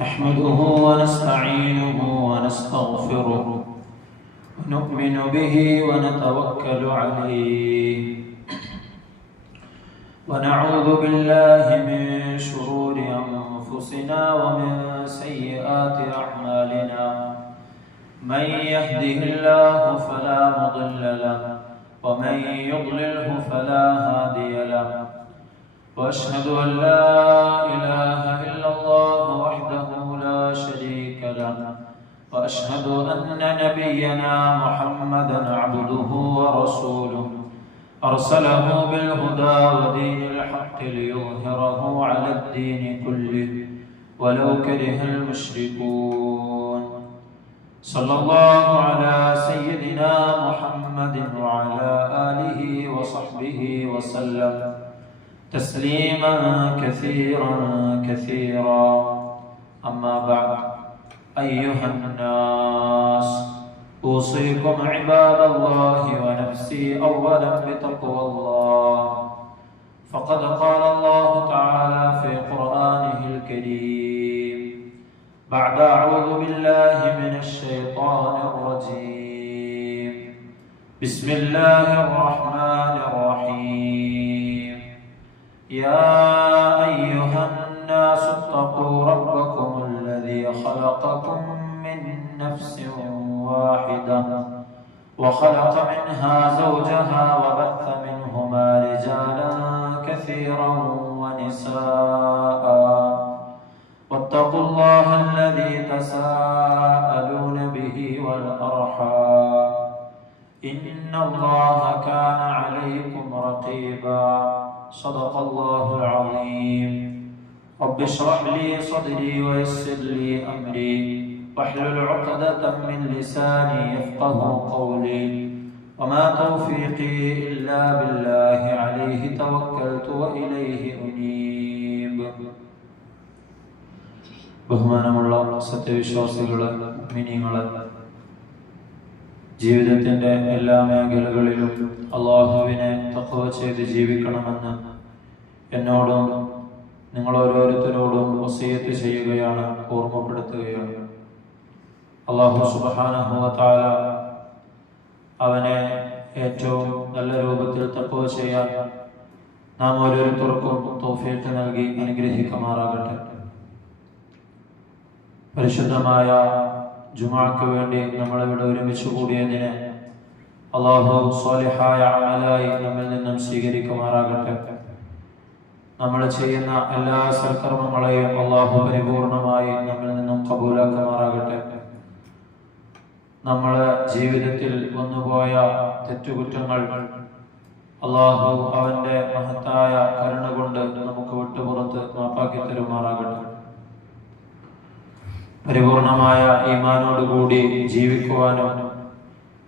نحمده ونستعينه ونستغفره ونؤمن به ونتوكل عليه ونعوذ بالله من شرور أنفسنا ومن سيئات أعمالنا من يهده الله فلا مضل له ومن يضلله فلا هادي له وأشهد أن لا إله إلا الله وحده لا شريك له وأشهد أن نبينا محمدا عبده ورسوله أرسله بالهدى ودين الحق ليظهره على الدين كله ولو كره المشركون صلى الله على سيدنا محمد وعلى آله وصحبه وسلم تسليما كثيرا كثيرا. أما بعد أيها الناس أوصيكم عباد الله ونفسي أولا بتقوى الله، فقد قال الله تعالى في قرآنه الكريم بعد أعوذ بالله من الشيطان الرجيم بسم الله الرحمن الرحيم يا أيها الناس اتقوا ربكم الذي خلقكم من نفس واحدة وخلق منها زوجها وبث منهما رجالا كثيرا ونساء واتقوا الله الذي تساءلون به والأرحام إن الله كان عليكم رقيبا. صدق الله العظيم. رب اشرح لي صدري ويسر لي أمري واحلل عقدة من لساني يفقه قولي وما توفيقي إلا بالله عليه توكلت وإليه أنيب. ബഹുമാനമുള്ള സത്യവിശ്വാസികളെ, മുഅ്മിനീങ്ങളെ, ജീവിതത്തിന്റെ എല്ലാ മേഖലകളിലും അള്ളാഹുവിനെ തഖ്വ ചെയ്ത് ജീവിക്കണമെന്ന് എന്നോടും നിങ്ങൾ ഓരോരുത്തരോടും വസിയത്ത് ചെയ്യുകയാണ്, ഓർമ്മപ്പെടുത്തുകയാണ്. അല്ലാഹു സുബ്ഹാനഹു വ തആല അവനെ ഏറ്റവും നല്ല രൂപത്തിൽ തഖ്വ ചെയ്യാൻ നാം ഓരോരുത്തർക്കും തൗഫീഖ് നൽകി അനുഗ്രഹിക്കുമാറാകട്ടെ. പരിശുദ്ധമായ ജുമുഅക്ക് വേണ്ടി നമ്മളിവിടെ ഒരുമിച്ച് കൂടിയതിനെ അല്ലാഹു സ്വാലിഹായ അമലായി നമ്മിൽ നിന്നും സ്വീകരിക്കുമാറാകട്ടെ. നമ്മൾ ചെയ്യുന്ന എല്ലാ സൽക്കർമ്മങ്ങളെയും അല്ലാഹു പരിപൂർണമായി നമ്മിൽ നിന്നും ഖബൂലാക്കുമാറാകട്ടെ. നമ്മളെ ജീവിതത്തിൽ വന്നുപോയ തെറ്റുകുറ്റങ്ങൾ അല്ലാഹു അവന്റെ മഹത്തായ കരുണ കൊണ്ട് നമുക്ക് വിട്ടുപുറത്ത് മാപ്പാക്കി തരുമാറാകട്ടെ. പരിപൂർണമായ ഈമാനോടുകൂടി ജീവിക്കുവാനും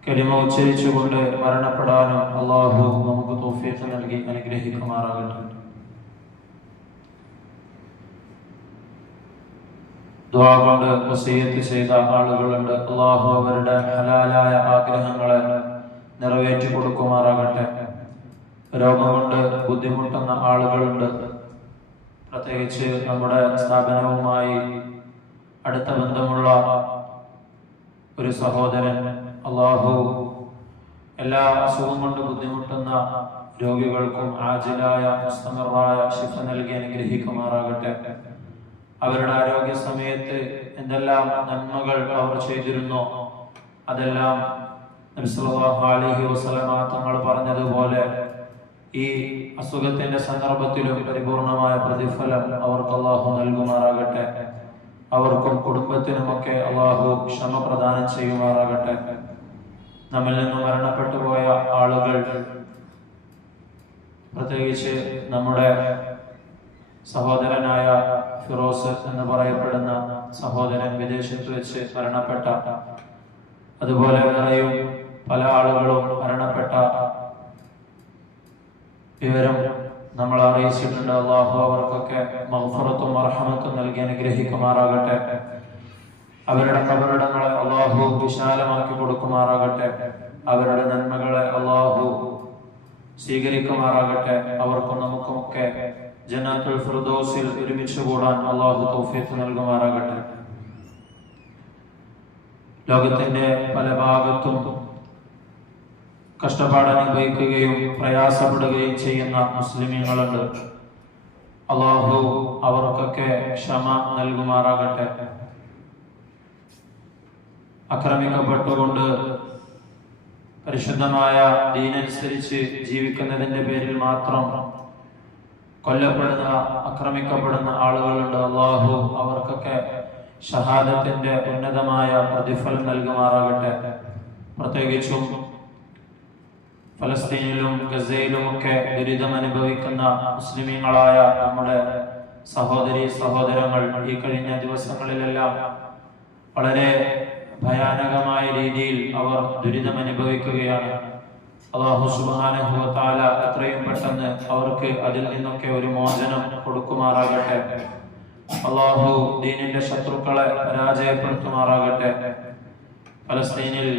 കലിമ ഉച്ചരിച്ചുകൊണ്ട് മരണപ്പെടാനും അല്ലാഹു നമുക്ക് തൗഫീഖ് നൽകി അനുഗ്രഹിക്കുമാറാകട്ടെ. ദുആ കൊണ്ട് വസിയത്ത് ചെയ്ത ആളുകളുണ്ട്. അല്ലാഹു അവരുടെ ഹലാലായ ആഗ്രഹങ്ങളെ നിറവേറ്റി കൊടുക്കുമാറാകട്ടെ. രോഗം കൊണ്ട് ബുദ്ധിമുട്ടുന്ന ആളുകളുണ്ട്. പ്രത്യേകിച്ച് നമ്മുടെ സ്ഥാപനവുമായി അടുത്ത ബന്ധമുള്ള ഒരു സഹോദരൻ, അല്ലാഹു എല്ലാ അസുഖം കൊണ്ട് ബുദ്ധിമുട്ടുന്ന രോഗികൾക്കും ആജിലായ മുസ്തമിറായ ശിഫ നൽകി അനുഗ്രഹിക്കുമാറാകട്ടെ. അവരുടെ ആരോഗ്യ സമയത്ത് എന്തെല്ലാം നന്മകൾ അവർ ചെയ്തിരുന്നോ അതെല്ലാം നബി സല്ലല്ലാഹു അലൈഹി വസല്ലമ തങ്ങൾ പറഞ്ഞതുപോലെ ഈ അസുഖത്തിന്റെ സന്ദർഭത്തിലും പരിപൂർണമായ പ്രതിഫലം അവർക്ക് അല്ലാഹു നൽകുമാറാകട്ടെ. അവർക്കും കുടുംബത്തിനുമൊക്കെ അല്ലാഹു ക്ഷമ പ്രദാനം ചെയ്യുമാറാകട്ടെ. നമ്മിൽ നിന്ന് മരണപ്പെട്ടു പോയ ആളുകൾ, പ്രത്യേകിച്ച് നമ്മുടെ സഹോദരനായ ഫിറോസ് എന്ന് പറയപ്പെടുന്ന സഹോദരൻ വിദേശത്ത് വെച്ച് മരണപ്പെട്ട, അതുപോലെ വേറെയും പല ആളുകളും മരണപ്പെട്ട വിവരം നമ്മൾ അറിയിച്ചിട്ടുണ്ട്. അല്ലാഹു അവർക്കൊക്കെ മഗ്ഫിറത്തും റഹ്മത്തും നൽകി അനുഗ്രഹിക്കുമാറാകട്ടെ. അവരുടെ ഖബറിടങ്ങളെ അല്ലാഹു വിശാലമാക്കി കൊടുക്കുമാറാകട്ടെ. അവരുടെ നന്മകളെ അല്ലാഹു സ്വീകരിക്കുമാറാകട്ടെ. അവർക്കും നമുക്കുമൊക്കെ ജന്നാത്തുൽ ഫിർദൗസിൽ ഒരുമിച്ച് കൂടാൻ അല്ലാഹു തൗഫീഖ് നൽകുമാറാകട്ടെ. ലോകത്തിന്റെ പല ഭാഗത്തും കഷ്ടപ്പാട് അനുഭവിക്കുകയും പ്രയാസപ്പെടുകയും ചെയ്യുന്ന മുസ്ലിമീങ്ങളുണ്ട്. അല്ലാഹു അവർക്കൊക്കെ ക്ഷമ നൽകുമാറാകട്ടെ. ആക്രമിക്കപ്പെട്ടുകൊണ്ട് പരിശുദ്ധമായ ദീനനുസരിച്ച് ജീവിക്കുന്നതിന്റെ പേരിൽ മാത്രം കൊല്ലപ്പെടുന്ന, ആക്രമിക്കപ്പെടുന്ന ആളുകളുണ്ട്. അല്ലാഹു അവർക്കൊക്കെ ഷഹാദത്തിന്റെ ഉന്നതമായ പ്രതിഫലം നൽകുമാറാകട്ടെ. പ്രത്യേകിച്ചും ഫലസ്തീനിലും ഗസയിലുമൊക്കെ ദുരിതം അനുഭവിക്കുന്ന മുസ്ലിമീങ്ങളായ നമ്മുടെ സഹോദരി സഹോദരങ്ങൾ ഈ കഴിഞ്ഞ ദിവസങ്ങളിലെല്ലാം വളരെ ഭയാനകമായ രീതിയിൽ അവർ ദുരിതം അനുഭവിക്കുകയാണ്. അല്ലാഹു സുബ്ഹാനഹു വ തആല എത്രയും പെട്ടെന്ന് അവർക്ക് അതിൽ നിന്നൊക്കെ ഒരു മോചനം കൊടുക്കുമാറാകട്ടെ. അല്ലാഹു ദീനിന്റെ ശത്രുക്കളെ പരാജയപ്പെടുത്തുമാറാകട്ടെ. ഫലസ്തീനിൽ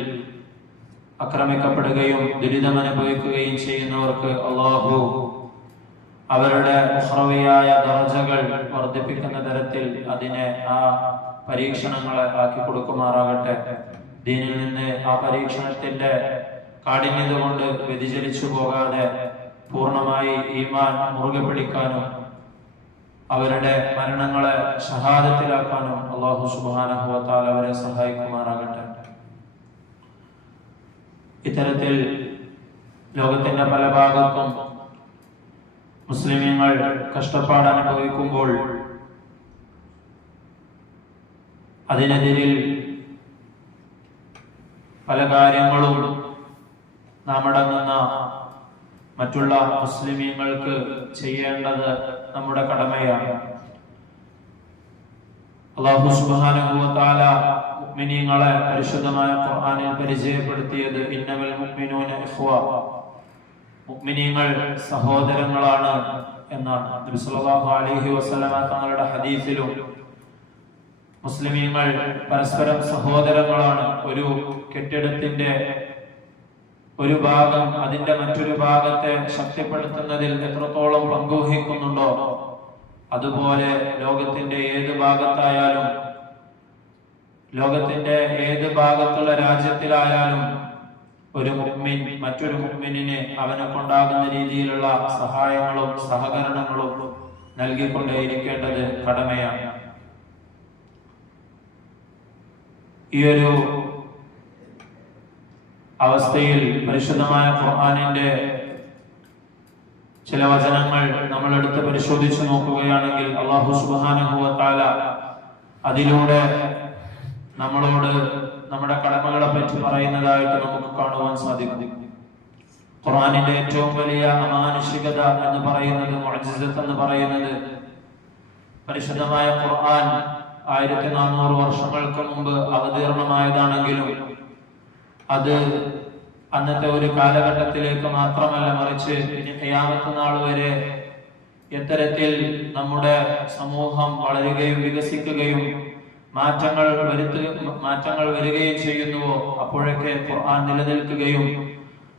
ആക്രമിക്കപ്പെടുകയും ദുരിതം അനുഭവിക്കുകയും ചെയ്യുന്നവർക്ക് അല്ലാഹു അവരുടെ ഉഖ്റവിയായ ദർജകൾ വർദ്ധിപ്പിക്കുന്ന തരത്തിൽ അതിനെ ആ പരീക്ഷണങ്ങളെ ആക്കി കൊടുക്കുമാറാകട്ടെ. ദീനിൽ നിന്ന് ആ പരീക്ഷണത്തിന്റെ കാഠിന്യത കൊണ്ട് വ്യതിചലിച്ചു പോകാതെ പൂർണ്ണമായി ഈമാൻ മുറുകെ പിടിക്കാനും അവരുടെ മരണങ്ങളെ ഷഹാദത്തിലാക്കാനും അല്ലാഹു സുബ്ഹാനഹു വ തആല അവരെ സഹായിക്കുമാറാകട്ടെ. ഇത്തരത്തിൽ ലോകത്തിന്റെ പല ഭാഗത്തും മുസ്ലിമീങ്ങൾ കഷ്ടപ്പാട് അനുഭവിക്കുമ്പോൾ അതിനെതിരിൽ പല കാര്യങ്ങളും നാം അടങ്ങുന്ന മറ്റുള്ള മുസ്ലിമീങ്ങൾക്ക് ചെയ്യേണ്ടത് നമ്മുടെ കടമയാണ്. അല്ലാഹു സുബ്ഹാനഹു വ തആല മുഅ്മിനീങ്ങളെ പരിശുദ്ധമായ ഖുർആനിൽ പരിചയപ്പെടുത്തിയത് ഇന്നമൽ മുഅ്മിനൂന ഇഖ്വ, മുഅ്മിനീങ്ങൾ സഹോദരങ്ങളാണ് എന്നാണ്. നബി സല്ലല്ലാഹു അലൈഹി വസല്ലമ തങ്ങളുടെ ഹദീസിലും മുസ്ലിമീങ്ങൾ പരസ്പരം സഹോദരങ്ങളാണ്. ഒരു കെട്ടിടത്തിന്റെ ഒരു ഭാഗം അതിന്റെ മറ്റൊരു ഭാഗത്തെ ശക്തിപ്പെടുത്തുന്നതിൽ എത്രത്തോളം പങ്കുവഹിക്കുന്നുണ്ടോ അതുപോലെ ലോകത്തിന്റെ ഏത് ഭാഗത്തായാലും, ലോകത്തിന്റെ ഏത് ഭാഗത്തുള്ള രാജ്യത്തിലായാലും ഒരു മുഅ്മിൻ മറ്റൊരു മുഅ്മിനിന് അവനെ കൊണ്ടാകുന്ന രീതിയിലുള്ള സഹായങ്ങളും സഹകരണങ്ങളും നൽകിക്കൊണ്ടേയിരിക്കേണ്ടത് കടമയാണ്. ഈ ഒരു അവസ്ഥയിൽ പരിശുദ്ധമായ ഖുർആനിന്റെ ചില വചനങ്ങൾ നമ്മൾ എടുത്ത് പരിശോധിച്ചു നോക്കുകയാണെങ്കിൽ അല്ലാഹു സുബ്ഹാനഹു വ തആല അതിലൂടെ നമ്മളോട് നമ്മുടെ കടമകളെ പറ്റി പറയുന്നതായിട്ട് നമുക്ക് കാണുവാൻ സാധിക്കും. ഖുർആനിന്റെ ഏറ്റവും വലിയ അമാനുഷികത എന്ന് പറയുന്നത്, മുഅ്ജിസത്ത് എന്ന് പറയുന്നത്, പരിശുദ്ധമായ ഖുർആൻ 1400 വർഷങ്ങൾക്ക് മുമ്പ് അവതീർണമായതാണെങ്കിലും അത് അന്നത്തെ ഒരു കാലഘട്ടത്തിലേക്ക് മാത്രമല്ല, മറിച്ച് ഇനി ഖിയാമത്ത് നാൾ വരെ എത്തരത്തിൽ നമ്മുടെ സമൂഹം വളരുകയും വികസിക്കുകയും മാറ്റങ്ങൾ വരികയും ചെയ്യുന്നുവോ അപ്പോഴൊക്കെ ഖുർആൻ നിലനിൽക്കുകയും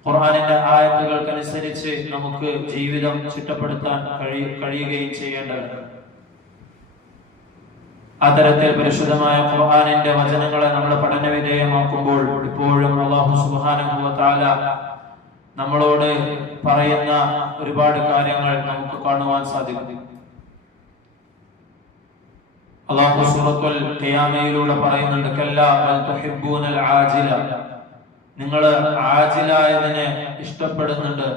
ഖുർആനിന്റെ ആയത്തുകൾക്കനുസരിച്ച് നമുക്ക് ജീവിതം ചിട്ടപ്പെടുത്താൻ കഴിയുകയും ചെയ്യേണ്ടതുണ്ട്. ആ തരത്തിൽ പരിശുദ്ധമായ ഖുർആനിന്റെ വചനങ്ങളെ നമ്മൾ പഠന വിധേയമാക്കുമ്പോൾ ഇപ്പോഴും അല്ലാഹു സുബ്ഹാനഹു വ തആല നമ്മളോട് പറയുന്ന ഒരുപാട് കാര്യങ്ങൾ നമുക്ക് കാണുവാൻ സാധിക്കും. അല്ലാഹു സൂറത്തുൽ ഖിയാമയിലൂടെ പറയുന്നുണ്ട്, കല്ലാ ബൽ തുഹിബ്ബൂനൽ ആജില, നിങ്ങൾ ആജിലായതിനെ ഇഷ്ടപ്പെടുന്നുണ്ട്.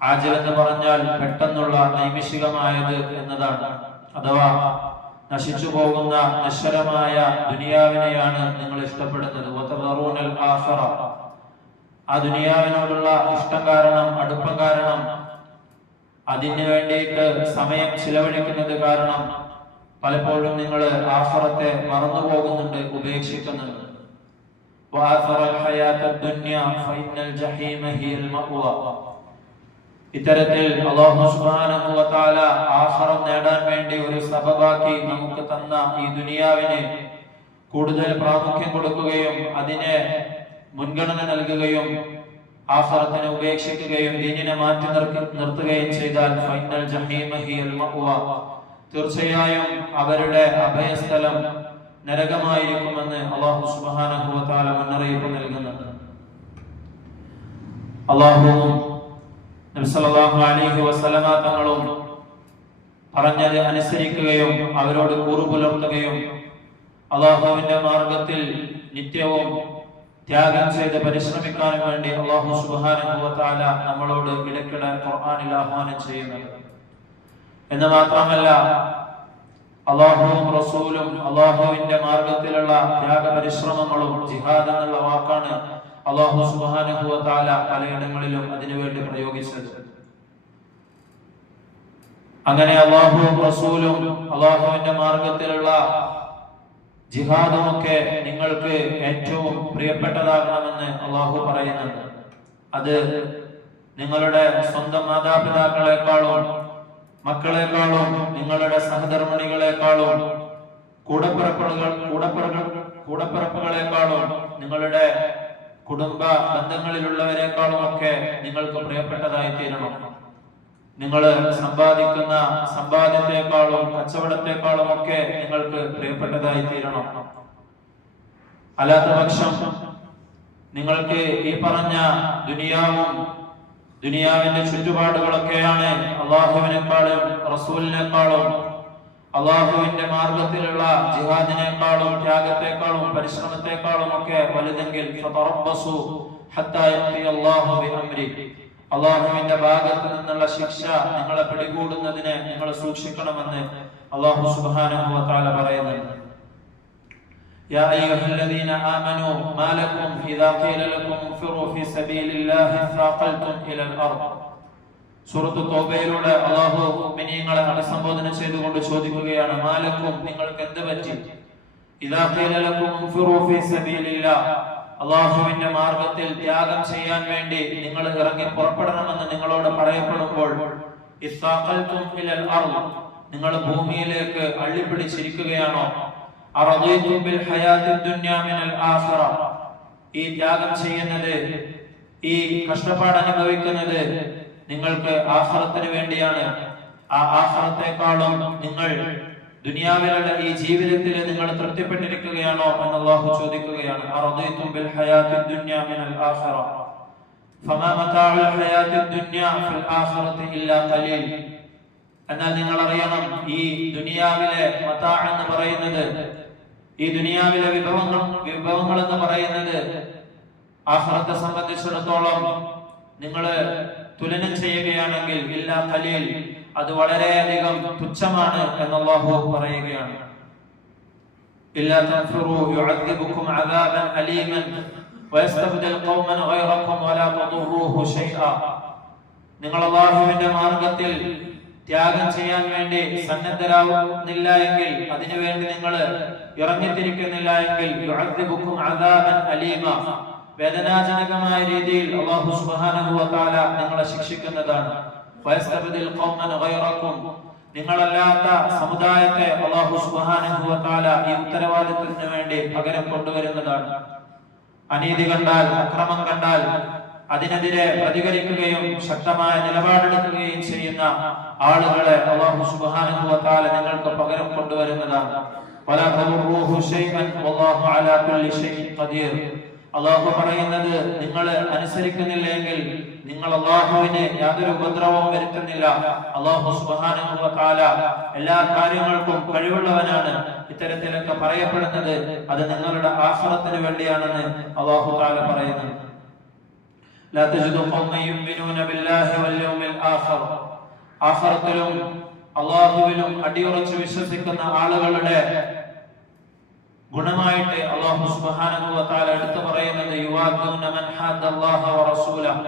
ആജിൽ എന്ന് പറഞ്ഞാൽ പെട്ടെന്നുള്ള നൈമിഷികമായത് എന്നതാണ്. അഥവാ നശിച്ചു പോകുന്ന നശ്വരമായ ദുനിയാവിനെയാണ് നിങ്ങൾ ഇഷ്ടപ്പെടുന്നത്. വതദറൂനൽ ആഖിറ, ആ ദുനിയാവിനോടുള്ള ഇഷ്ടം കാരണം, അടുപ്പം കാരണം, അതിനു വേണ്ടിയിട്ട് സമയം ചിലവഴിക്കുന്നത് കാരണം പലപ്പോഴും നിങ്ങൾ ആഖിറത്തെ മറന്നു പോകുന്നുണ്ട്, ഉപേക്ഷിക്കുന്നുണ്ട്. വഅസറൽ ഹയാത്തദ് ദുനിയ ഫഇന്നൽ ജഹീമ ഹിയൽ മഅവ. ഇത്തരത്തിൽ അല്ലാഹു സുബ്ഹാനഹു വ തആല ആഖിറം നേടാൻ വേണ്ടി ഒരു സബബാക്കി നമുക്ക് തന്ന ഈ ദുനിയാവിനെ കൂടുതൽ പ്രാമുഖ്യം കൊടുക്കുകയും അതിനെ മുൻഗണന നൽകുകയും ആഖിറത്തിനെ ഉപേക്ഷിക്കുകയും ദീനിനെ മാറ്റി നിർത്തുകയും ചെയ്താൽ ഫൈനൽ ജഹീമ ഹിയൽ മഅ്വ, തീർച്ചയായും അവരുടെ അഭയസ്ഥലം നരകമായിരിക്കുമെന്ന് അല്ലാഹു സുബ്ഹാനഹു വ തആല മുന്നറിയിപ്പ് നൽകുന്നുണ്ട്. അല്ലാഹുവും നബി സല്ലല്ലാഹു അലൈഹി വസല്ലമ തങ്ങളും പറഞ്ഞത് അനുസരിക്കുകയും അവരോട് കൂറു പുലർത്തുകയും അല്ലാഹുവിന്റെ മാർഗത്തിൽ നിത്യവും ത്യാഗം ചെയ്ത് പരിശ്രമിക്കാനും വേണ്ടി അല്ലാഹു സുബ്ഹാനഹു വ തആല നമ്മളോട് ഇടയ്ക്കിടെ ഖുർആനിൽ ആഹ്വാനം ചെയ്യുന്നത്. എന്ന് മാത്രമല്ല, അല്ലാഹുവും റസൂലും അല്ലാഹുവിന്റെ മാർഗത്തിലുള്ള ത്യാഗ പരിശ്രമങ്ങളും ജിഹാദ് എന്നുള്ള വാക്കാണ് അല്ലാഹു സുബ്ഹാനഹു വ തആല പലയിടങ്ങളിലും അതിനുവേണ്ടി പ്രയോഗിച്ചത്. അങ്ങനെ അല്ലാഹുവും റസൂലും അല്ലാഹുവിന്റെ മാർഗത്തിലുള്ള ജിഹാദുമൊക്കെ നിങ്ങൾക്ക് ഏറ്റവും പ്രിയപ്പെട്ടതാകണമെന്ന് അല്ലാഹു പറയുന്നുണ്ട്. അത് നിങ്ങളുടെ സ്വന്തം മാതാപിതാക്കളെക്കാളും മക്കളെക്കാളും നിങ്ങളുടെ സഹധർമ്മിണികളെക്കാളും കൂടപ്പിറപ്പുകളെക്കാളും നിങ്ങളുടെ കുടുംബ ബന്ധങ്ങളിലുള്ളവരെക്കാളും ഒക്കെ നിങ്ങൾക്ക് പ്രിയപ്പെട്ടതായി തീരണം. നിങ്ങൾ സമ്പാദിക്കുന്ന സമ്പാദ്യത്തെക്കാളും കച്ചവടത്തെക്കാളും ഒക്കെ നിങ്ങൾക്ക് പ്രിയപ്പെട്ടതായി തീരണം. അല്ലാത്ത പക്ഷം നിങ്ങൾക്ക് ഈ പറഞ്ഞ ദുനിയാവിന്റെ ചുറ്റുപാടുകളൊക്കെയാണ് അള്ളാഹുവിനേക്കാളും റസൂലിനേക്കാളും അള്ളാഹുവിന്റെ മാർഗത്തിലുള്ള ജിഹാദിനേക്കാളും ത്യാഗത്തെക്കാളും പരിശ്രമത്തെക്കാളും ഒക്കെ വലുതെങ്കിൽ ഫതറബ്ബസു ഹത്താ യഅതി അല്ലാഹു ബിഅംരി, അള്ളാഹുവിന്റെ ഭാഗത്ത് നിന്നുള്ള ശിക്ഷ നിങ്ങളെ പിടികൂടുന്നതിനെ നിങ്ങൾ സൂക്ഷിക്കണമെന്ന് അല്ലാഹു സുബ്ഹാനഹു വ തആല പറയുന്നുണ്ട്. യാ അയ്യുഹല്ലദീന ആമനൂ മാ ലക്കും ഇദാ ഖീല ലക്കും ഇൻഫിറൂ ഫീ സബീലില്ലാഹി ഇസ്തഖൽതും ഇലൽ അർദ്. സൂറത്ത് തൗബയിലൂടെ അല്ലാഹു മുഅ്മിനീങ്ങളെ അഭിസംബോധന ചെയ്തുകൊണ്ട് ചോദിക്കുകയാണ്, മാ ലക്കും, നിങ്ങൾക്ക് എന്ത് പറ്റി? ഇദാ ഖീല ലക്കും ഇൻഫിറൂ ഫീ സബീലില്ലാഹ്, അള്ളാഹുവിന്റെ മാർഗത്തിൽ ത്യാഗം ചെയ്യാൻ വേണ്ടി നിങ്ങൾ ഇറങ്ങി പുറപ്പെടണമെന്ന് നിങ്ങളോട് പറയപ്പെടുമ്പോൾ ഇസ്തഖൽതും ഇലൽ അർദ്, നിങ്ങൾ ഭൂമിയിലേക്ക് അള്ളിപ്പിടിച്ചിരിക്കുകയാണോ? അറദീതും ബിൽ ഹയാത്തി ദുനിയ മിനൽ ആഖിറ, ഈ ത്യാഗം ചെയ്യുന്നത്, ഈ കഷ്ടപ്പാട് അനുഭവിക്കുന്നത് നിങ്ങൾക്ക് ആഖിറത്തിന് വേണ്ടിയാണ്. ആ ആഖിറത്തെക്കാളും നിങ്ങൾ ദുനിയാവിലുള്ള ഈ ജീവിതത്തിൽ നിങ്ങൾ തൃപ്തിപ്പെട്ടിരിക്കുകയാണോ എന്ന് അല്ലാഹു ചോദിക്കുകയാണ്. അറദീതും ബിൽ ഹയാത്തി ദുനിയ മിനൽ ആഖിറ ഫമാ മതാഉൽ ഹയാത്തി ദുനിയ ഫിൽ ആഖിറതി ഇല്ലാ ഖലീൽ. എന്നാൽ നിങ്ങൾ അറിയണം, ഈ ദുനിയാവിലെ മതാ എന്ന് പറയുന്നത്, ഈ ദുനിയാവിലെ വിഭവങ്ങൾ എന്ന് പറയുന്നത് ആഖിറത്തെ സംബന്ധിച്ചിടത്തോളം നിങ്ങൾ തുലനം ചെയ്യുകയാണെങ്കിൽ ഇല്ലാ ഖലീൽ, അത് വളരെയധികം തുച്ഛമാണ് എന്ന് അല്ലാഹു പറയുകയാണ്. ഇല്ലാ തൻഫിറൂ യുഅദ്ദിബുകും അദാബൻ അലീമൻ വയസ്തബ്ദിൽ ഖൗമൻ ഗൈറകും വലാ തദുറൂഹു ശൈആ. നിങ്ങൾ അല്ലാഹുവിന്റെ മാർഗത്തിൽ ത്യാഗം ചെയ്യാൻ വേണ്ടി സന്നദ്ധരാകുന്നില്ല എങ്കിൽ, അതിനുവേണ്ടി നിങ്ങൾ ഇറങ്ങിത്തിരിക്കുന്നില്ല എങ്കിൽ യുഅദ്ദിബുകും അദാബൻ അലീമ, വേദനാജനകമായ രീതിയിൽ അല്ലാഹു സുബ്ഹാനഹു വ തആല നിങ്ങളെ ശിക്ഷിക്കുന്നതാണ്. വയസ്തബ്ദിൽ ഖൗമൻ ഗൈറകും, നിങ്ങളല്ലാത്ത സമുദായത്തെ അല്ലാഹു സുബ്ഹാനഹു വ തആല ഈ ഉത്തരവാദിത്തത്തിന് വേണ്ടി പകരം കൊണ്ടുവരുന്നതാണ്. അനീതി കണ്ടാൽ, അക്രമം കണ്ടാൽ അതിനെതിരെ പ്രതികരിക്കുകയും ശക്തമായ നിലപാടെടുക്കുകയും ചെയ്യുന്ന ആളുകളെ അല്ലാഹു സുബ്ഹാനഹു വ തആല നിങ്ങൾക്ക് പകരം കൊണ്ടുവരുന്നതാണ്. വലാ തദുറൂഹു ശൈഅൻ വല്ലാഹു അലാ കുല്ലി ഷൈഇൻ ഖദീർ. അല്ലാഹു പറയുന്നത്, നിങ്ങൾ അനുസരിക്കുന്നില്ലെങ്കിൽ നിങ്ങൾ അല്ലാഹുവിനെ യാതൊരു ഉപദ്രവവും വരുത്തുന്നില്ല. അല്ലാഹു സുബ്ഹാനഹു വ തആല എല്ലാ കാര്യങ്ങൾക്കും കഴിവുള്ളവനാണ്. ഇത്തരത്തിലൊക്കെ പറയപ്പെടുന്നത് അത് നിങ്ങളുടെ ആഖിറത്തിന് വേണ്ടിയാണെന്ന് അല്ലാഹു തആല പറയുന്നു. ലാ തജിദു ഖൗമൻ യുമിനൂന ബില്ലാഹി വൽ യൗമിൽ ആഖിർ, ആഖിറത്തിലും അല്ലാഹുവിലും അടിയുറച്ച് വിശ്വസിക്കുന്ന ആളുകളുടെ ഗുണമായിട്ട് അല്ലാഹു സുബ്ഹാനഹു വ തആല എടുത്തു പറയുന്നത് യുവാദൂന മൻ ഹാദല്ലാഹ വ റസൂലഹു,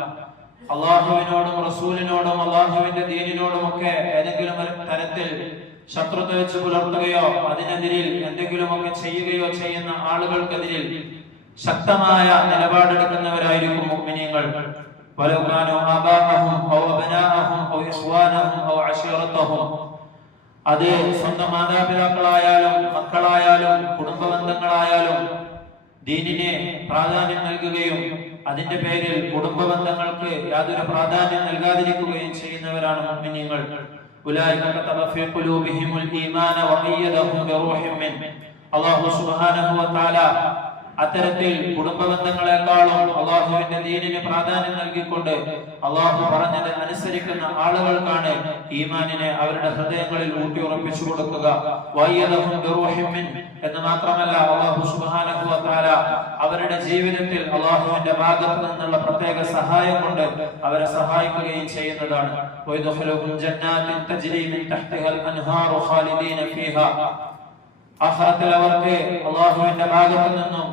അല്ലാഹുവിനോടും റസൂലിനോടും അല്ലാഹുവിന്റെ ദീനിനോടും ഒക്കെ ഏതെങ്കിലും ഒരു തരത്തിൽ ശത്രുത വെച്ച് പുലർത്തുകയോ അതിനെതിരിൽ എന്തെങ്കിലുമൊക്കെ ചെയ്യുകയോ ചെയ്യുന്ന ആളുകൾക്കെതിരിൽ ശക്തമായ നിലപാടെടുക്കുന്നവരായിരിക്കും മുഅ്മിനീങ്ങൾ. വലൗ കാനൂ ആബാഅഹും ഔ അബ്നാഅഹും ഔ ഇഖ്വാനഹും ഔ അശീറതഹും, അത് സ്വന്തം മാതാപിതാക്കളായാലും മക്കളായാലും കുടുംബ ബന്ധങ്ങളായാലും ദീനിനെ പ്രാധാന്യം നൽകുകയും അതിന്റെ പേരിൽ കുടുംബ ബന്ധങ്ങൾക്ക് യാതൊരു പ്രാധാന്യം നൽകാതിരിക്കുകയും ചെയ്യുന്നവരാണ് മുഅ്മിനീങ്ങൾ. ഉലൈക കതബ ഫീ ഖുലൂബിഹിമുൽ ഈമാന വഅയ്യദഹും ബിറൂഹിൻ മിൻ. അല്ലാഹു സുബ്ഹാനഹു വ തആല അത്തരത്തിൽ കുടുംബ ബന്ധങ്ങളെക്കാളും അല്ലാഹുവിന്റെ ദീനിന് പ്രാധാന്യം നൽകിക്കൊണ്ട് അല്ലാഹു പറഞ്ഞത് അനുസരിക്കുന്ന ആളുകൾക്കാണ് ഈമാനിനെ അവരുടെ ഹൃദയങ്ങളിൽ ഊട്ടിയുറപ്പിച്ചു കൊടുക്കുക. വഅയ്യദഹും ബിറൂഹിൻ മിൻ എന്ന് മാത്രമല്ല, അല്ലാഹു സുബ്ഹാനഹു വ തആല അവരുടെ ജീവിതത്തിൽ അല്ലാഹുവിന്റെ ഭാഗത്തു നിന്നുള്ള പ്രത്യേക സഹായം കൊണ്ട് അവരെ സഹായിക്കുകയും ചെയ്യുന്നതാണ്. വയദ്ഖുലുഹും ജന്നാത്തിൻ തജ്രി മിൻ തഹ്തിഹൽ അൻഹാറു ഖാലിദീന ഫീഹാ. ആഖിറത്തിൽ അവർക്ക് അല്ലാഹുവിന്റെ ഭാഗത്തു നിന്നും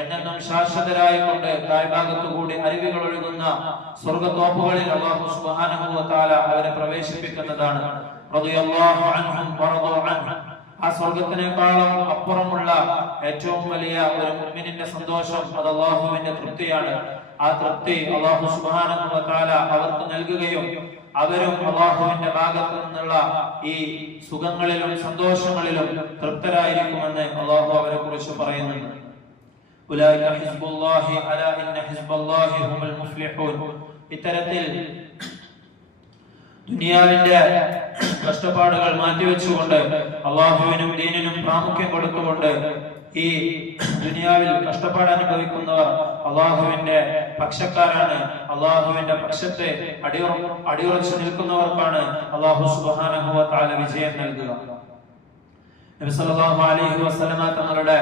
എന്നെന്നും ശാശ്വതരായിക്കൊണ്ട് താഴ്ഭാഗത്തു കൂടി അരുവികൾ ഒഴുകുന്ന സ്വർഗ്ഗത്തോപ്പുകളിൽ അല്ലാഹു സുബ്ഹാനഹു വ തആല അവരെ പ്രവേശിപ്പിക്കുന്നതാണ്. റളിയല്ലാഹു അൻഹും വറദു അൻഹു. ആ സ്വർഗ്ഗത്തിനേക്കാളും അപ്പുറമുള്ള ഏറ്റവും വലിയ ഒരു മുഅ്മിനിന്റെ സന്തോഷം അത് അല്ലാഹുവിന്റെ തൃപ്തിയാണ്. ആ തൃപ്തി അല്ലാഹു സുബ്ഹാനഹു വ തആല അവർക്ക് നൽകുകയും അവരും അല്ലാഹുവിന്റെ ഭാഗത്തു നിന്നുള്ള ഈ സുഖങ്ങളിലും സന്തോഷങ്ങളിലും തൃപ്തരായിരിക്കുമെന്ന് അല്ലാഹു അവരെ കുറിച്ച് പറയുന്നുണ്ട്. ഉലൈക ഹിസ്ബുല്ലാഹി അലാ ഇന്ന ഹിസ്ബല്ലാഹി ഹുമുൽ മുഫ്ലിഹൂൻ. ഇത്തരത്തിൽ ദുനിയാവിന്റെ കഷ്ടപ്പാടുകൾ മാറ്റിവെച്ചുകൊണ്ട് അല്ലാഹുവിനും ദീനിനും പ്രാമുഖ്യം കൊടുത്തുകൊണ്ട് ഈ ദുനിയാവിൽ കഷ്ടപ്പാട് അനുഭവിക്കുന്നവർ അല്ലാഹുവിന്റെ പക്ഷക്കാരാണ്. അല്ലാഹുവിന്റെ പക്ഷത്തെ അടിയുറച്ചു നിൽക്കുന്നവർക്കാണ് അല്ലാഹു സുബ്ഹാനഹു വ തആല വിജയം നൽകുക. നബി സല്ലല്ലാഹു അലൈഹി വസല്ലമ തങ്ങളുടെ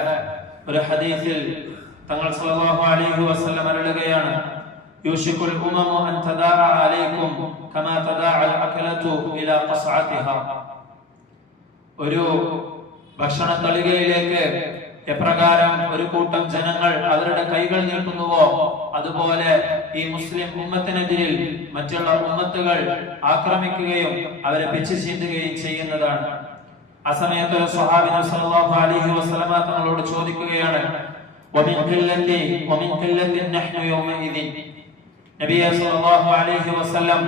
ഒരു ഹദീസിൽ തങ്ങൾ സല്ലല്ലാഹു അലൈഹി വസല്ലം അരുളുകയാണ്, യൂഷിക്കുൽ ഉമമു അൻ തദാഅ അലൈക്കും കമാ തദാഅൽ അകലതു ഇലാ ഖസ്അതിഹാ. ഒരു ഭക്ഷണ തളികയിലേക്ക് എപ്രകാരം ഒരു കൂട്ടം ജനങ്ങൾ അവരുടെ കൈകൾ നീട്ടുന്നുവോ അതുപോലെ ഈ മുസ്ലിം ഉമ്മത്തിനെതിരിൽ മറ്റുള്ള ഉമ്മത്തുകൾ ആക്രമിക്കുകയും അവരെ പിച്ചു ചീന്തുകയും ചെയ്യുന്നതാണ്. ആ സമയത്ത് ഒരു സ്വഹാബി സല്ലല്ലാഹു അലൈഹി വസല്ലമ തങ്ങളോട് ചോദിക്കുകയാണ്, വമിൻ ഖില്ലത്തിൻ നഹ്നു യൗമഇദിൻ. നബിയെ സല്ലല്ലാഹു അലൈഹി വസല്ലം,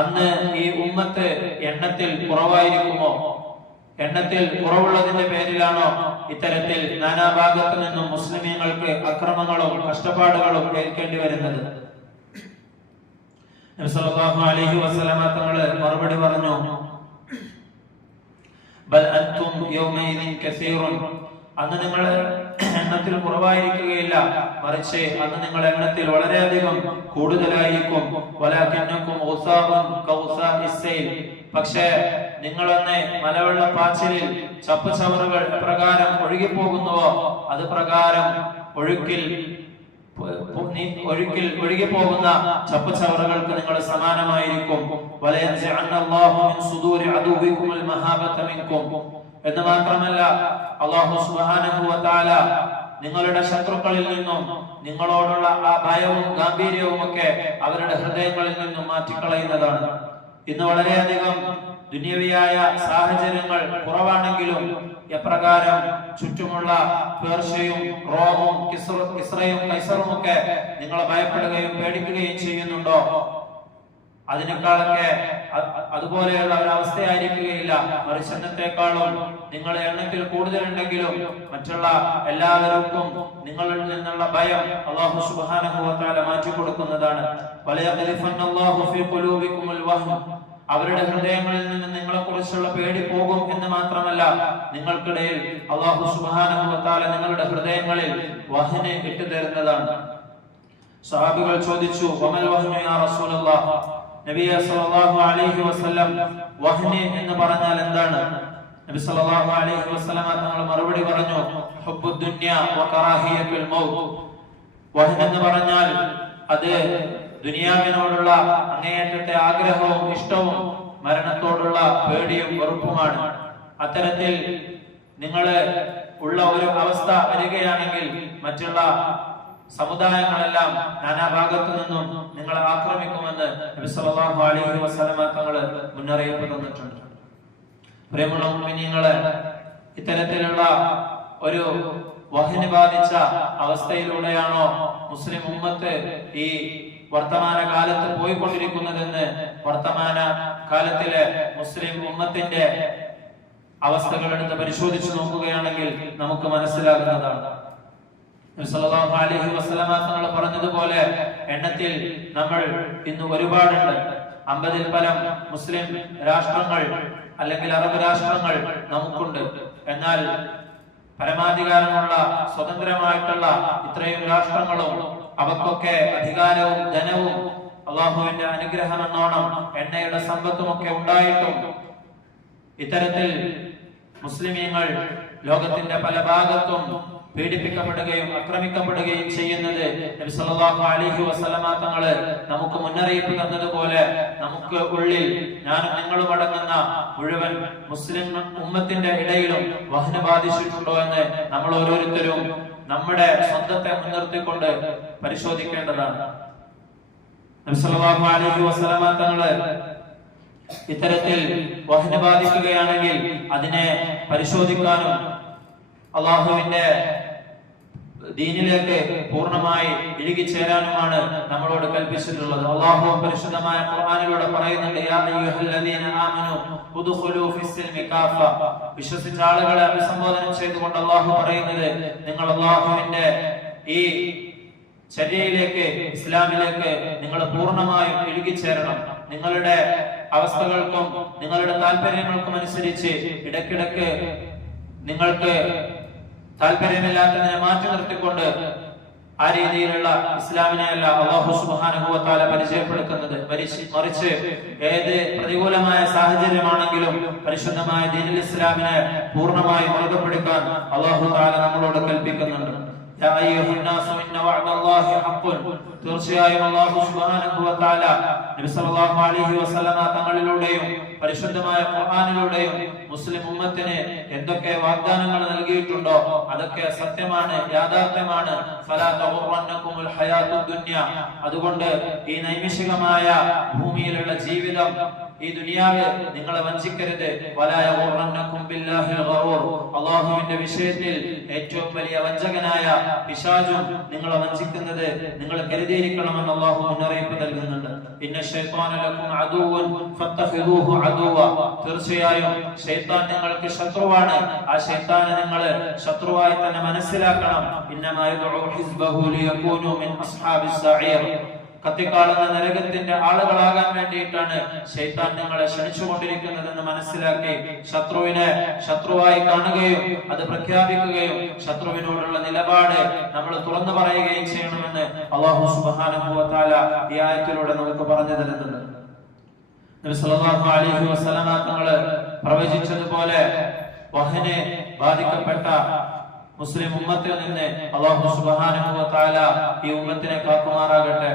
അന്ന് ഈ ഉമ്മത്ത് എണ്ണത്തിൽ കുറവായിരിക്കുമോ? എണ്ണത്തിൽ കുറവുള്ളതിന്റെ പേരിലാണോ ഇത്തരത്തിൽ നാനാഭാഗത്തു നിന്നും മുസ്ലിമീങ്ങൾക്ക് അക്രമങ്ങളും കഷ്ടപ്പാടുകളും ഏൽക്കേണ്ടി വരുന്നത്? നബി സല്ലല്ലാഹു അലൈഹി വസല്ലമ തങ്ങൾ മറുപടി പറഞ്ഞു, ബൽ അൻതും യൗമഇദിൻ കസീറുൻ. അന്ന് നിങ്ങൾ എണ്ണത്തിൽ കുറവായിരിക്കുകയില്ല, മറിച്ച് അന്ന് നിങ്ങൾ എണ്ണത്തിൽ വളരെയധികം കൂടുതലായിരിക്കും. വലാകിന്നകും ഉസാബുൻ കൗസാഇസ് സൈൽ. പക്ഷേ നിങ്ങളൊന്ന് മലവെള്ളപ്പാച്ചിലിൽ ചപ്പുചവറുകൾ പ്രകാരം ഒഴുകിപ്പോകുന്നുവോ അത് പ്രകാരം ഒഴുക്കിൽ ഒഴുകിപ്പോകുന്ന ചപ്പുചവറുകൾക്ക് നിങ്ങൾ സമാനമായിരിക്കും. എന്ന് മാത്രമല്ല, അല്ലാഹു സുബ്ഹാനഹു വ തആല നിങ്ങളുടെ ശത്രുക്കളിൽ നിന്നും നിങ്ങളോടുള്ള ആ ഭയവും ഗാംഭീര്യവും ഒക്കെ അവരുടെ ഹൃദയങ്ങളിൽ നിന്നും മാറ്റിക്കളയുന്നതാണ്. ഇന്ന് വളരെയധികം ദുനിയവിയായ സാഹചര്യങ്ങൾ കുറവാണെങ്കിലും എപ്രകാരം ചുറ്റുമുള്ള പേർഷ്യയും റോമും ഇസ്രയും കൈസറും ഒക്കെ നിങ്ങളെ ഭയപ്പെടുകയും പേടിക്കുകയും ചെയ്യുന്നുണ്ടോ, അതിനേക്കാളൊക്കെ അതുപോലെയുള്ള ഒരു അവസ്ഥയായിരിക്കുകയില്ല. മറിച്ച് എന്നത്തേക്കാളും നിങ്ങൾ എണ്ണത്തിൽ കൂടുതലുണ്ടെങ്കിലും മറ്റുള്ള എല്ലാവർക്കും നിങ്ങളിൽ നിന്നുള്ള ഭയം അല്ലാഹു സുബ്ഹാനഹു വ തആല മാറ്റി കൊടുക്കുന്നതാണ്. വലയഖ്ലിഫന്നല്ലാഹു ഫീ ഖുലൂബികുമുൽ വഹ്ം. അവരുടെ ഹൃദയങ്ങളിൽ നിന്ന് നിങ്ങളെ കുറിച്ചുള്ള പേടി പോകും എന്ന് മാത്രമല്ല, നിങ്ങൾക്കിടയിൽ അല്ലാഹു സുബ്ഹാനഹു വ തആല നിങ്ങളുടെ ഹൃദയങ്ങളിൽ വഹ്ന ഇട്ടു തരുന്നതാണ്. സഹാബികൾ ചോദിച്ചു, വമൽ വഹ്നു യാ റസൂലല്ലാഹ്. നബിയെ സല്ലല്ലാഹു അലൈഹി വസല്ലം, വഹ്ന എന്ന് പറഞ്ഞാൽ എന്താണ്? നബി സല്ലല്ലാഹു അലൈഹി വസല്ലം തങ്ങൾ മറുപടി പറഞ്ഞു, ഹുബ്ബുദ് ദുനിയ വ കറാഹിയത്തുൽ മൗത്ത്. വഹ്ന എന്ന് പറഞ്ഞാൽ അത് ദുനിയാവിനോടുള്ള അങ്ങേയറ്റത്തെ ആഗ്രഹവും ഇഷ്ടവും മരണത്തോടുള്ള പേടിയും വെറുപ്പുമാണ്. അത്തരത്തിൽ നിങ്ങൾ ഉള്ള ഒരു അവസ്ഥ വരികയാണെങ്കിൽ മറ്റുള്ള സമുദായങ്ങളെല്ലാം നാനാഭാഗത്തു നിന്നും നിങ്ങളെ ആക്രമിക്കുമെന്ന് നബി സല്ലല്ലാഹു അലൈഹി വസല്ലം തങ്ങൾ മുന്നറിയിപ്പ് തന്നിട്ടുണ്ട്. പ്രിയമുള്ള മുഅ്മിനീങ്ങളെ, ഇത്തരത്തിലുള്ള ഒരു വഹ്ന് ബാധിച്ച അവസ്ഥയിലൂടെയാണോ മുസ്ലിം ഉമ്മത്ത് ഈ വർത്തമാന കാലത്ത് പോയിക്കൊണ്ടിരിക്കുന്നതെന്ന് വർത്തമാന കാലത്തിലെ മുസ്ലിം ഉമ്മത്തിന്റെ അവസ്ഥകൾ എടുത്ത് പരിശോധിച്ചു നോക്കുകയാണെങ്കിൽ നമുക്ക് മനസ്സിലാകുന്നതാണ്. നബി സല്ലല്ലാഹു അലൈഹി വസല്ലമ തങ്ങൾ പറഞ്ഞതുപോലെ എണ്ണത്തിൽ നമ്മൾ ഇന്ന് ഒരുപാടുണ്ട്. 50-ൽ പരം മുസ്ലിം രാഷ്ട്രങ്ങൾ അല്ലെങ്കിൽ അറബ് രാഷ്ട്രങ്ങൾ നമുക്കുണ്ട്. എന്നാൽ പരമാധികാരമുള്ള സ്വതന്ത്രമായിട്ടുള്ള ഇത്രയും രാഷ്ട്രങ്ങളും അവക്കൊക്കെ അധികാരവും ധനവും അള്ളാഹുവിന്റെ അനുഗ്രഹം എന്നോണം എണ്ണയുടെ സമ്പത്തും ഒക്കെ ഉണ്ടായിട്ടും ഇത്തരത്തിൽ മുസ്ലിമീങ്ങൾ ലോകത്തിന്റെ പല ഭാഗത്തും പീഡിപ്പിക്കപ്പെടുകയും ആക്രമിക്കപ്പെടുകയും ചെയ്യുന്നത് നബി സല്ലല്ലാഹു അലൈഹി വസല്ലമ തങ്ങൾ നമുക്ക് മുന്നറിയിപ്പ് തന്നതുപോലെ നമുക്ക് ഉള്ളിൽ ഞാനും നിങ്ങളും അടങ്ങുന്ന മുഴുവൻ മുസ്ലിം ഉമ്മത്തിന്റെ ഇടയിലും വഹന ബാധിച്ചിട്ടുണ്ടോ എന്ന് നമ്മൾ ഓരോരുത്തരും നമ്മുടെ സ്വന്തത്തെ മുൻനിർത്തിക്കൊണ്ട് പരിശോധിക്കേണ്ടതാണ്. നബി സല്ലല്ലാഹു അലൈഹി വസല്ലമ തങ്ങൾ ഇത്തരത്തിൽ വഹന ബാധിക്കുകയാണെങ്കിൽ അതിനെ പരിശോധിക്കാനും അള്ളാഹുവിന്റെ ദീനിലേക്ക് പൂർണ്ണമായി ഇഴുകിച്ചേരാനുമാണ് നമ്മളോട് കൽപ്പിച്ചിട്ടുള്ളത്. അള്ളാഹു പരിശുദ്ധമായ ഖുർആനിലൂടെ പറയുന്നുണ്ട്, യാ അയ്യുഹല്ലദീന ആമനു ഉദ്ഖുലൂ ഫിസ്സിൽമി കാഫ. വിശ്വസിച്ച ആളുകളെ അഭിസംബോധന ചെയ്തുകൊണ്ട് അള്ളാഹു പറയുന്നത്, നിങ്ങൾ അള്ളാഹുവിന്റെ ഈ ശരീഅയിലേക്ക് ഇസ്ലാമിലേക്ക് നിങ്ങൾ പൂർണ്ണമായും ഇഴുകിച്ചേരണം. നിങ്ങളുടെ അവസ്ഥകൾക്കും നിങ്ങളുടെ താല്പര്യങ്ങൾക്കും അനുസരിച്ച് ഇടയ്ക്കിടയ്ക്ക് നിങ്ങൾക്ക് താല്പര്യമില്ലാത്തതിനെ മാറ്റി നിർത്തിക്കൊണ്ട് ആ രീതിയിലുള്ള ഇസ്ലാമിനെയല്ല അല്ലാഹു സുബ്ഹാനഹു വ തആല പരിചയപ്പെടുത്തുന്നത്. മറിച്ച് ഏത് പ്രതികൂലമായ സാഹചര്യമാണെങ്കിലും പരിശുദ്ധമായ ദീനുൽ ഇസ്ലാമിനെ പൂർണ്ണമായി മുറുകെ പിടിക്കാൻ അല്ലാഹു തആല നമ്മളോട് കൽപ്പിക്കുന്നുണ്ട്. യാ അയ്യുഹന്നാസു ഇന്ന വഅദല്ലാഹി ഹഖ്ഖുൻ. തീർച്ചയായും അല്ലാഹു സുബ്ഹാനഹു വ തആല നബി സല്ലല്ലാഹു അലൈഹി വസല്ലമ തങ്ങളിലൂടെയും പരിശുദ്ധമായ ഖുർആനിലൂടെയും മുസ്ലിം ഉമ്മത്തിന് എന്തൊക്കെ വാഗ്ദാനങ്ങൾ നൽകിയിട്ടുണ്ടോ അതൊക്കെ സത്യമാണ്, യാഥാർത്ഥ്യമാണ്. ഫലാ തഗുറന്നകുമുൽ ഹയാത്തുദ് ദുനിയ. അതുകൊണ്ട് ഈ നൈമിഷികമായ ഭൂമിയിലുള്ള ജീവിതം, ഈ ദുനിയാവ് നിങ്ങളെ വഞ്ചിക്കരുത്. വലാ യഗുറന്നകും ബില്ലാഹിൽ ഗറൂർ. അല്ലാഹുവിന്റെ വിഷയത്തിൽ ഏറ്റവും വലിയ വഞ്ചകനായ പിശാചും നിങ്ങളെ വഞ്ചിക്കുന്നത് നിങ്ങൾ കരുതിയിരിക്കണമെന്ന് അല്ലാഹു മുന്നറിയിപ്പ് നൽകുന്നുണ്ട്. ഇന്ന ശൈത്വാന ലക്കും അദുവൻ ഫത്തഖിദൂഹു അദുവ. തീർച്ചയായും ശൈത്താൻ നിങ്ങൾക്ക് ശത്രുവാണ്. ആ ശൈത്താനെ നിങ്ങൾ ശത്രുവായി തന്നെ മനസ്സിലാക്കണം. ഇന്നമാ യദഉ ഹിസ്ബഹു ലിയകൂനു മിൻ അസ്ഹാബിസ് സഈർ. കത്തിക്കാളുന്ന നരകത്തിന്റെ ആളുകളാകാൻ വേണ്ടിയിട്ടാണ് ശൈത്താൻ നിങ്ങളെ ക്ഷണിച്ചുകൊണ്ടിരിക്കുന്നതെന്ന് മനസ്സിലാക്കി ശത്രുവിനെ ശത്രുവായി കാണുകയും അത് പ്രഖ്യാപിക്കുകയും ശത്രുവിനോടുള്ള നിലപാട് നമ്മൾ തുറന്നു പറയുകയും ചെയ്യണമെന്ന് അല്ലാഹു സുബ്ഹാനഹു വ തആല ഈ ആയത്തിലൂടെ നമുക്ക് പറഞ്ഞു തരുന്നുണ്ട്. നബി സല്ലല്ലാഹു അലൈഹി വസല്ലമ തങ്ങൾ പ്രവചിച്ചതുപോലെ വഹനെ ബാധിക്കപ്പെട്ട മുസ്ലിം ഉമ്മത്തിൽ നിന്ന് അല്ലാഹു സുബ്ഹാനഹു വ തആല ഈ ഉമ്മത്തിനെ കാക്കുമാറാകട്ടെ.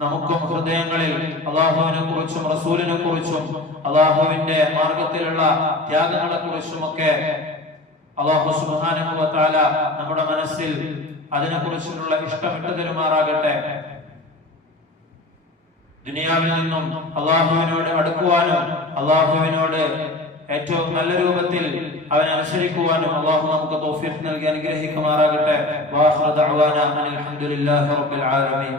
നമുക്കും ഹൃദയങ്ങളിൽ അല്ലാഹുവിനെ കുറിച്ചും റസൂലിനെ കുറിച്ചും അല്ലാഹുവിന്റെ മാർഗത്തിലുള്ള ത്യാഗങ്ങളെ കുറിച്ചും ഒക്കെ അല്ലാഹു സുബ്ഹാനഹു വ തആല നമ്മുടെ മനസ്സിൽ അതിനെ കുറിച്ചുള്ള ഇഷ്ടം ഇട്ടു തരുമാറാകട്ടെ. ദുനിയാവിൽ നിന്നും അല്ലാഹുവിനോട് അടുക്കുവാനും അല്ലാഹുവിനോട് ഏറ്റവും നല്ല രൂപത്തിൽ അവനെ അനുസരിക്കുവാനും അല്ലാഹു നമുക്ക് തൗഫീഖ് നൽകി അനുഗ്രഹിക്കുമാറാകട്ടെ. വാഖിറു ദഅവാനാ അൽഹംദുലില്ലാഹി റബ്ബിൽ ആലമീൻ.